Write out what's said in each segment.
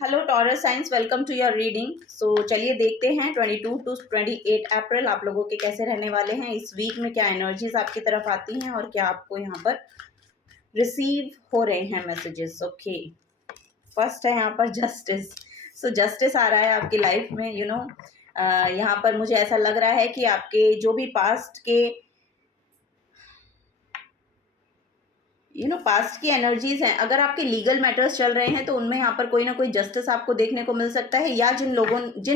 Hello Taurus science, welcome to your reading. So चलिए देखते हैं 22 टू 28 अप्रैल आप लोगों के कैसे रहने वाले हैं। इस वीक में क्या एनर्जीज आपकी तरफ आती हैं और क्या आपको यहाँ पर रिसीव हो रहे हैं मैसेजेस। ओके, फर्स्ट है यहाँ पर जस्टिस। सो जस्टिस आ रहा है आपकी लाइफ में। यहाँ पर मुझे ऐसा लग रहा है कि आपके जो भी पास्ट के पास्ट की एनर्जीज हैं, अगर आपके लीगल मैटर्स चल रहे हैं तो उनमें यहाँ पर कोई ना कोई जस्टिस आपको देखने को मिल सकता है, या जिन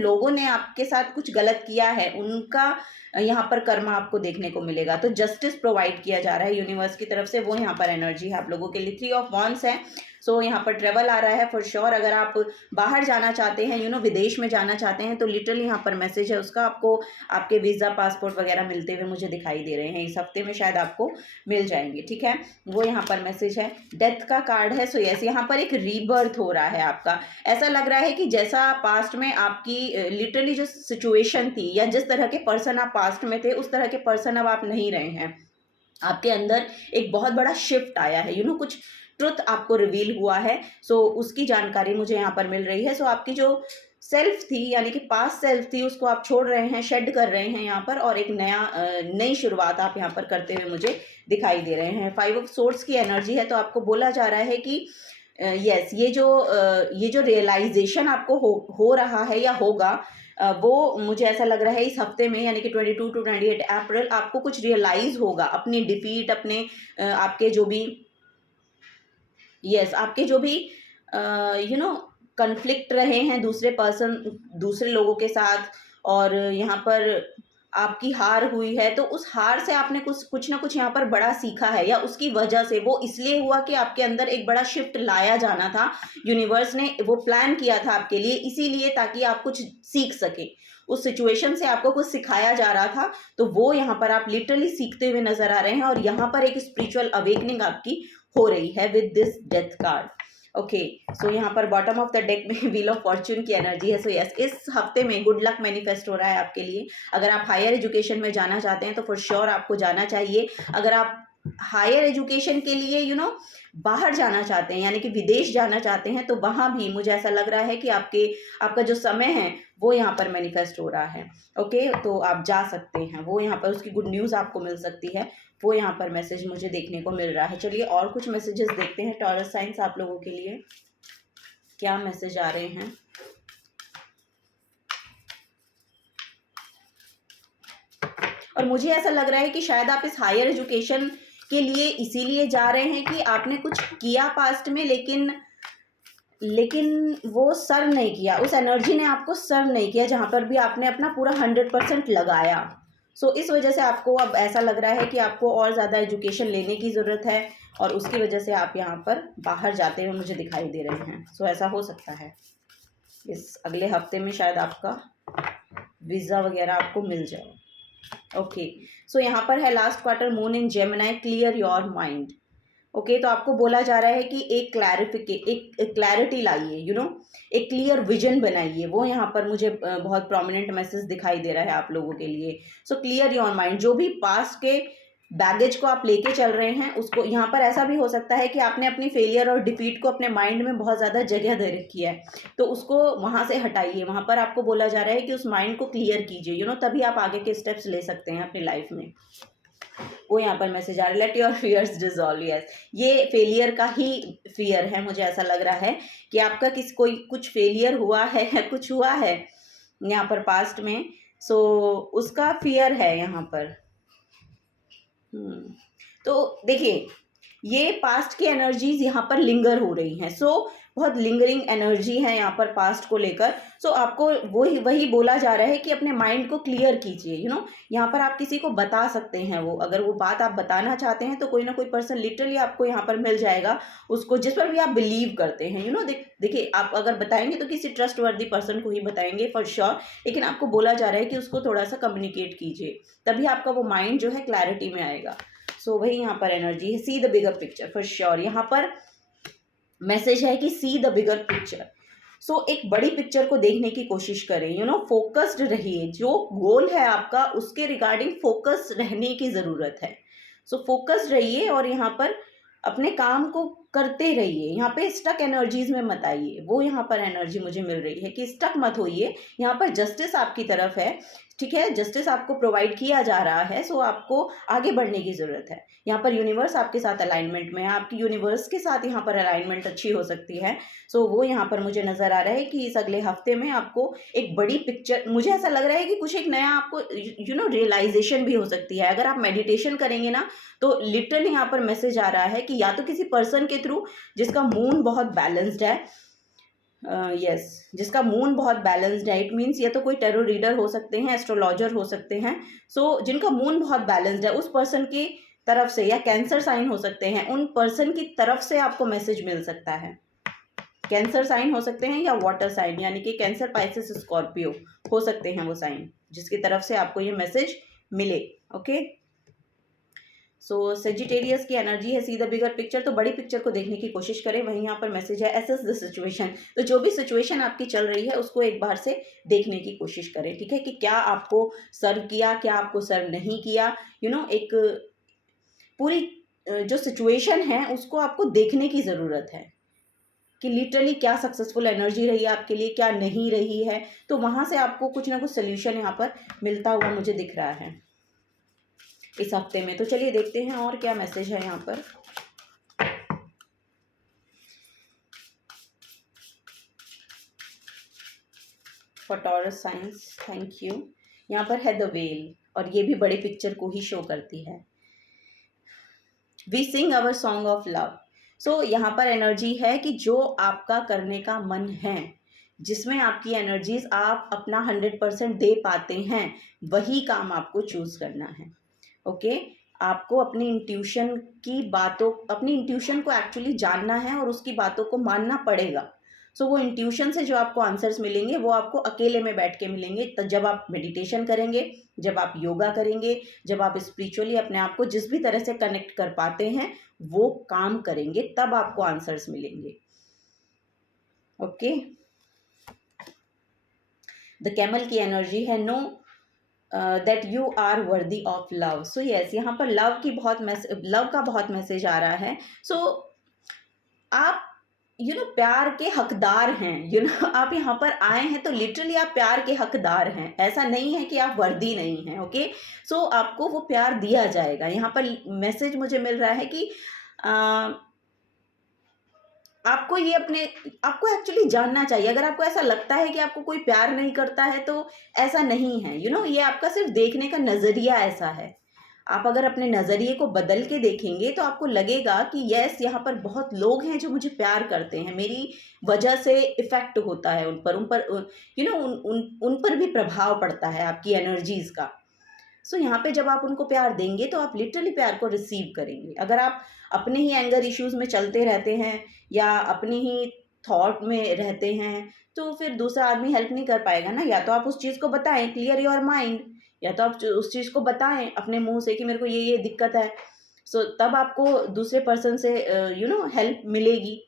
लोगों ने आपके साथ कुछ गलत किया है उनका यहाँ पर कर्मा आपको देखने को मिलेगा। तो जस्टिस प्रोवाइड किया जा रहा है यूनिवर्स की तरफ से, वो यहाँ पर एनर्जी है आप लोगों के लिए। 3 ऑफ वॉन्ड्स है। सो यहाँ पर ट्रेवल आ रहा है फॉर श्योर। अगर आप बाहर जाना चाहते हैं, विदेश में जाना चाहते हैं, तो लिटरली यहाँ पर मैसेज है उसका, आपको आपके वीज़ा पासपोर्ट वगैरह मिलते हुए मुझे दिखाई दे रहे हैं। इस हफ्ते में शायद आपको मिल जाएंगे, ठीक है। वो यहाँ पर मैसेज है। डेथ का कार्ड है। सो यस, यहाँ पर एक रीबर्थ हो रहा है आपका। ऐसा लग रहा है कि जैसा पास्ट में आपकी लिटरली जो सिचुएशन थी, या जिस तरह के पर्सन आप पास्ट में थे, उस तरह के पर्सन अब आप नहीं रहे हैं। आपके अंदर एक बहुत बड़ा शिफ्ट आया है। कुछ ट्रुथ आपको रिवील हुआ है। सो उसकी जानकारी मुझे यहाँ पर मिल रही है। सो आपकी जो सेल्फ थी, यानी कि पास्ट सेल्फ थी, उसको आप छोड़ रहे हैं, शेड कर रहे हैं यहाँ पर, और एक नई शुरुआत आप यहाँ पर करते हुए मुझे दिखाई दे रहे हैं। 5 ऑफ सोर्ड्स की एनर्जी है। तो आपको बोला जा रहा है कि यस, ये जो रियलाइजेशन आपको हो रहा है या होगा, वो मुझे ऐसा लग रहा है इस हफ्ते में, यानी कि 22 टू 28 अप्रैल आपको कुछ रियलाइज होगा। अपनी डिफीट, अपने आपके जो भी आपके जो भी कन्फ्लिक्ट रहे हैं दूसरे लोगों के साथ, और यहाँ पर आपकी हार हुई है, तो उस हार से आपने कुछ ना कुछ यहाँ पर बड़ा सीखा है, या उसकी वजह से वो इसलिए हुआ कि आपके अंदर एक बड़ा शिफ्ट लाया जाना था। यूनिवर्स ने वो प्लान किया था आपके लिए, इसीलिए ताकि आप कुछ सीख सके। उस सिचुएशन से आपको कुछ सिखाया जा रहा था, तो वो यहाँ पर आप लिटरली सीखते हुए नजर आ रहे हैं, और यहाँ पर एक स्पिरिचुअल अवेकनिंग आपकी हो रही है with this death card. Okay, so यहाँ पर बॉटम ऑफ द डेक में व्हील ऑफ फॉर्च्यून की एनर्जी है। सो यस, इस हफ्ते में गुड लक मैनिफेस्ट हो रहा है आपके लिए। अगर आप हायर एजुकेशन में जाना चाहते हैं तो फॉर श्योर आपको जाना चाहिए। अगर आप हायर एजुकेशन के लिए बाहर जाना चाहते हैं, यानी कि विदेश जाना चाहते हैं, तो वहाँ भी मुझे ऐसा लग रहा है कि आपका जो समय है वो यहाँ पर मैनिफेस्ट हो रहा है। ओके, तो आप जा सकते हैं, वो यहाँ पर उसकी गुड न्यूज़ आपको मिल सकती है। वो यहाँ पर मैसेज मुझे देखने को मिल रहा है। चलिए और कुछ मैसेजेस देखते हैं टॉरस साइंस आप लोगों के लिए क्या मैसेज आ रहे हैं। और मुझे ऐसा लग रहा है कि शायद आप इस हायर एजुकेशन के लिए इसीलिए जा रहे हैं कि आपने कुछ किया पास्ट में, लेकिन वो सर्व नहीं किया, उस एनर्जी ने आपको सर्व नहीं किया जहाँ पर भी आपने अपना पूरा 100% लगाया। सो इस वजह से आपको अब ऐसा लग रहा है कि आपको और ज़्यादा एजुकेशन लेने की ज़रूरत है, और उसकी वजह से आप यहाँ पर बाहर जाते हुए मुझे दिखाई दे रहे हैं। सो ऐसा हो सकता है इस अगले हफ्ते में शायद आपका वीज़ा वगैरह आपको मिल जाए। ओके, सो यहाँ पर है last quarter moon in Gemini, clear your mind. Okay, तो आपको बोला जा रहा है कि एक क्लैरिटी लाइए, एक क्लियर विजन बनाइए। वो यहाँ पर मुझे बहुत प्रोमिनेंट मैसेज दिखाई दे रहा है आप लोगों के लिए। सो क्लियर योर माइंड, जो भी पास्ट के बैगेज को आप लेके चल रहे हैं उसको, यहाँ पर ऐसा भी हो सकता है कि आपने अपनी फेलियर और डिफीट को अपने माइंड में बहुत ज़्यादा जगह दे रखी है, तो उसको वहाँ से हटाइए। वहाँ पर आपको बोला जा रहा है कि उस माइंड को क्लियर कीजिए, तभी आप आगे के स्टेप्स ले सकते हैं अपनी लाइफ में। वो यहाँ पर मैसेज आ रहा है, let your fears dissolve. Yes, ये फेलियर का ही फियर है। मुझे ऐसा लग रहा है कि आपका कुछ फेलियर हुआ है, कुछ हुआ है यहाँ पर पास्ट में, सो उसका फियर है यहाँ पर। तो देखिए, ये पास्ट की एनर्जीज यहाँ पर लिंगर हो रही हैं। सो बहुत लिंगरिंग एनर्जी है यहाँ पर पास्ट को लेकर। सो आपको वही बोला जा रहा है कि अपने माइंड को क्लियर कीजिए। यहाँ पर आप किसी को बता सकते हैं, वो अगर वो बात आप बताना चाहते हैं तो कोई ना कोई पर्सन लिटरली आपको यहाँ पर मिल जाएगा, उसको जिस पर भी आप बिलीव करते हैं। देखिए, आप अगर बताएंगे तो किसी ट्रस्ट वर्दी पर्सन को ही बताएंगे फॉर श्योर, लेकिन आपको बोला जा रहा है कि उसको थोड़ा सा कम्युनिकेट कीजिए, तभी आपका वो माइंड जो है क्लैरिटी में आएगा। सो वही यहाँ पर एनर्जी है, see the bigger picture for sure. यहाँ पर मैसेज है कि सी द बिगर पिक्चर। सो एक बड़ी पिक्चर को देखने की कोशिश करें, फोकस्ड रहिए। जो गोल है आपका उसके रिगार्डिंग फोकस रहने की ज़रूरत है। सो फोकस्ड रहिए, और यहाँ पर अपने काम को करते रहिए, यहाँ पे स्टक एनर्जीज में मत आइए। वो यहाँ पर एनर्जी मुझे मिल रही है कि स्टक मत होइए। यहाँ पर जस्टिस आपकी तरफ है, ठीक है, जस्टिस आपको प्रोवाइड किया जा रहा है, सो आपको आगे बढ़ने की ज़रूरत है। यहाँ पर यूनिवर्स आपके साथ अलाइनमेंट में है, आपकी यूनिवर्स के साथ यहाँ पर अलाइनमेंट अच्छी हो सकती है। सो वो यहाँ पर मुझे नज़र आ रहा है कि इस अगले हफ्ते में आपको एक बड़ी पिक्चर, मुझे ऐसा लग रहा है कि कुछ एक नया आपको रियलाइजेशन भी हो सकती है। अगर आप मेडिटेशन करेंगे ना, तो लिटरली यहाँ पर मैसेज आ रहा है कि या तो किसी पर्सन के थ्रू जिसका मून बहुत बैलेंस्ड है, यस, जिसका मून बहुत बैलेंस्ड है, इट मीन्स या तो कोई टेरो रीडर हो सकते हैं, एस्ट्रोलॉजर हो सकते हैं। सो जिनका मून बहुत बैलेंस्ड है, उस पर्सन की तरफ से, या कैंसर साइन हो सकते हैं, उन पर्सन की तरफ से आपको मैसेज मिल सकता है। कैंसर साइन हो सकते हैं या वाटर साइन, यानी कि कैंसर, पाइसेस, स्कॉर्पियो हो सकते हैं वो साइन, जिसकी तरफ से आपको ये मैसेज मिले। ओके, सो सेजिटेरियस की एनर्जी है सी द बिगर पिक्चर, तो बड़ी पिक्चर को देखने की कोशिश करें। वहीं यहाँ पर मैसेज है एसेस द सिचुएशन, तो जो भी सिचुएशन आपकी चल रही है उसको एक बार से देखने की कोशिश करें, ठीक है, कि क्या आपको सर्व किया, क्या आपको सर्व नहीं किया। एक पूरी जो सिचुएशन है उसको आपको देखने की ज़रूरत है कि लिटरली क्या सक्सेसफुल एनर्जी रही है आपके लिए, क्या नहीं रही है। तो वहाँ से आपको कुछ ना कुछ सोल्यूशन यहाँ पर मिलता हुआ मुझे दिख रहा है इस हफ्ते में। तो चलिए देखते हैं और क्या मैसेज है यहाँ पर। For taurus science, thank you. यहाँ पर है द वेल, और ये भी बड़ी पिक्चर को ही शो करती है। We sing our song of love. So यहाँ पर एनर्जी है कि जो आपका करने का मन है, जिसमें आपकी एनर्जीज आप अपना 100% दे पाते हैं, वही काम आपको चूज करना है। ओके, आपको अपनी इंट्यूशन की बातों, अपनी इंट्यूशन को एक्चुअली जानना है और उसकी बातों को मानना पड़ेगा। सो वो इंट्यूशन से जो आपको आंसर्स मिलेंगे वो आपको अकेले में बैठ के मिलेंगे। तो जब आप मेडिटेशन करेंगे, जब आप योगा करेंगे, जब आप स्पिरिचुअली अपने आप को जिस भी तरह से कनेक्ट कर पाते हैं वो काम करेंगे, तब आपको आंसर्स मिलेंगे। ओके, द कैमल की एनर्जी है no that you are worthy of love. So yes, यहाँ पर लव का बहुत मैसेज आ रहा है। सो आप प्यार के हकदार हैं। आप यहाँ पर आए हैं तो लिटरली आप प्यार के हकदार हैं, ऐसा नहीं है कि आप वर्दी नहीं हैं। ओके, सो आपको वो प्यार दिया जाएगा। यहाँ पर मैसेज मुझे मिल रहा है कि आपको आपको एक्चुअली जानना चाहिए। अगर आपको ऐसा लगता है कि आपको कोई प्यार नहीं करता है तो ऐसा नहीं है। ये आपका सिर्फ देखने का नज़रिया ऐसा है। आप अगर अपने नज़रिए को बदल के देखेंगे तो आपको लगेगा कि यस, यहाँ पर बहुत लोग हैं जो मुझे प्यार करते हैं, मेरी वजह से इफ़ेक्ट होता है उन पर उन पर भी प्रभाव पड़ता है आपकी एनर्जीज का। सो यहाँ पे जब आप उनको प्यार देंगे तो आप लिटरली प्यार को रिसीव करेंगे। अगर आप अपने ही एंगर इश्यूज में चलते रहते हैं या अपनी ही थॉट में रहते हैं तो फिर दूसरा आदमी हेल्प नहीं कर पाएगा ना। या तो आप उस चीज़ को बताएं, क्लियर योर माइंड, या तो आप उस चीज़ को बताएं अपने मुंह से कि मेरे को ये दिक्कत है। सो तब आपको दूसरे पर्सन से हेल्प मिलेगी।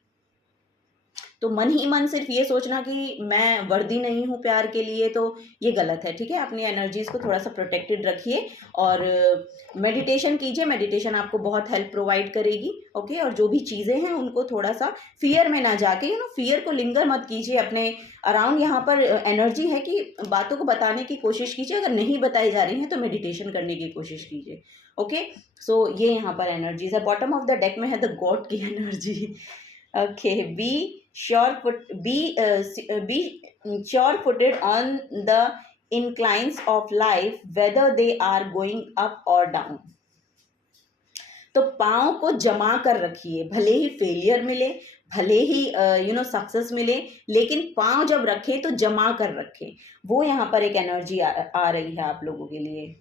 तो मन ही मन सिर्फ ये सोचना कि मैं वर्दी नहीं हूँ प्यार के लिए, तो ये गलत है। ठीक है, अपनी एनर्जीज को थोड़ा सा प्रोटेक्टेड रखिए और मेडिटेशन कीजिए। मेडिटेशन आपको बहुत हेल्प प्रोवाइड करेगी। ओके, और जो भी चीज़ें हैं उनको थोड़ा सा फियर में ना जाके फियर को लिंगर मत कीजिए अपने अराउंड। यहाँ पर एनर्जी है कि बातों को बताने की कोशिश कीजिए, अगर नहीं बताई जा रही हैं तो मेडिटेशन करने की कोशिश कीजिए। ओके, सो ये यहाँ पर एनर्जीज है। बॉटम ऑफ द डेक में है द गॉड की energy. Okay, be sure-footed on the inclines of life, whether they are going up or down. तो पाँव को जमा कर रखिए, भले ही फेलियर मिले, भले ही सक्सेस मिले, लेकिन पाँव जब रखें तो जमा कर रखें। वो यहाँ पर एक एनर्जी आ रही है आप लोगों के लिए।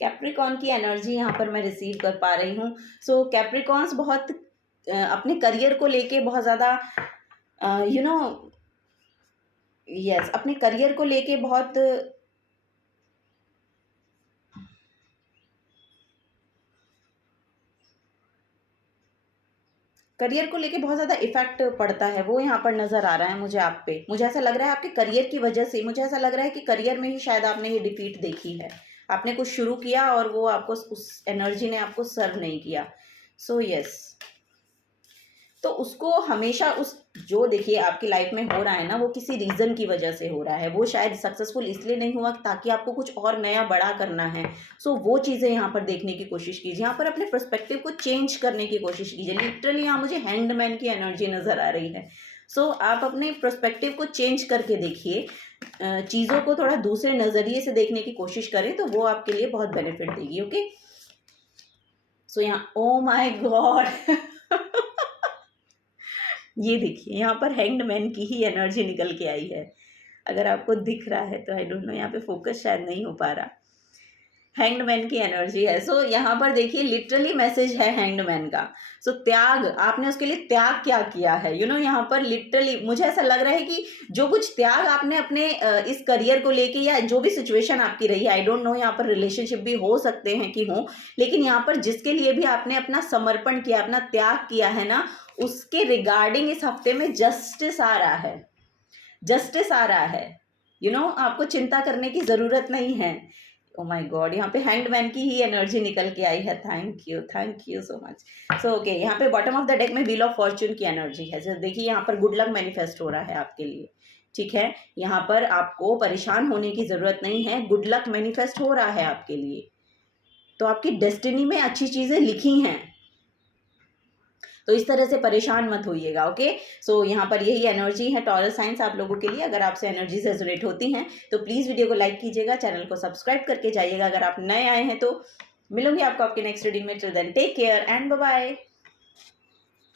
कैप्रिकॉन की एनर्जी यहाँ पर मैं रिसीव कर पा रही हूँ। सो कैप्रिकॉन्स बहुत अपने करियर को लेके बहुत ज़्यादा अपने करियर को लेके बहुत बहुत ज़्यादा इफेक्ट पड़ता है, वो यहाँ पर नज़र आ रहा है मुझे आप पे। मुझे ऐसा लग रहा है आपके करियर की वजह से, मुझे ऐसा लग रहा है कि करियर में ही शायद आपने ये डिफीट देखी है। आपने कुछ शुरू किया और वो आपको उस एनर्जी ने आपको सर्व नहीं किया। सो यस, तो उसको हमेशा उस जो देखिए आपकी लाइफ में हो रहा है ना, वो किसी रीज़न की वजह से हो रहा है। वो शायद सक्सेसफुल इसलिए नहीं हुआ ताकि आपको कुछ और नया बड़ा करना है। सो वो चीज़ें यहाँ पर देखने की कोशिश कीजिए, यहाँ पर अपने पर्सपेक्टिव को चेंज करने की कोशिश कीजिए। लिटरली यहाँ मुझे हैंडमैन की एनर्जी नज़र आ रही है। सो आप अपने पर्सपेक्टिव को चेंज करके देखिए, चीज़ों को थोड़ा दूसरे नज़रिए से देखने की कोशिश करें तो वो आपके लिए बहुत बेनिफिट देगी। ओके, सो यहाँ ओ माय गॉड ये देखिए यहाँ पर हैंग्ड मैन की ही एनर्जी निकल के आई है। अगर आपको दिख रहा है तो आई डोंट नो, यहाँ पे फोकस शायद नहीं हो पा रहा। हैंग्ड मैन की एनर्जी है। सो यहाँ पर देखिए लिटरली मैसेज है हैंग्ड मैन का। सो त्याग, आपने उसके लिए त्याग क्या किया है, यू नो यहाँ पर लिटरली मुझे ऐसा लग रहा है कि जो कुछ त्याग आपने अपने इस करियर को लेके या जो भी सिचुएशन आपकी रही है, आई डोंट नो यहाँ पर रिलेशनशिप भी हो सकते हैं कि हो, लेकिन यहाँ पर जिसके लिए भी आपने अपना समर्पण किया, अपना त्याग किया है ना, उसके रिगार्डिंग इस हफ्ते में जस्टिस आ रहा है। जस्टिस आ रहा है, यू नो आपको चिंता करने की ज़रूरत नहीं है। ओ माय गॉड, यहाँ पे हैंग्ड मैन की ही एनर्जी निकल के आई है। Thank you so much. So okay, यहाँ पे बॉटम ऑफ द डेक में व्हील ऑफ फॉर्च्यून की एनर्जी है। जैसे देखिए यहाँ पर गुड लक मैनिफेस्ट हो रहा है आपके लिए, ठीक है। यहाँ पर आपको परेशान होने की ज़रूरत नहीं है, गुड लक मैनिफेस्ट हो रहा है आपके लिए। तो आपकी डेस्टिनी में अच्छी चीज़ें लिखी हैं, तो इस तरह से परेशान मत होइएगा। ओके, सो यहाँ पर यही एनर्जी है टॉरस साइंस आप लोगों के लिए। अगर आपसे एनर्जीज रेजोनेट होती हैं तो प्लीज़ वीडियो को लाइक कीजिएगा, चैनल को सब्सक्राइब करके जाइएगा अगर आप नए आए हैं तो। मिलूंगी आपको आपके नेक्स्ट रीडिंग में। Till then take care and bye bye.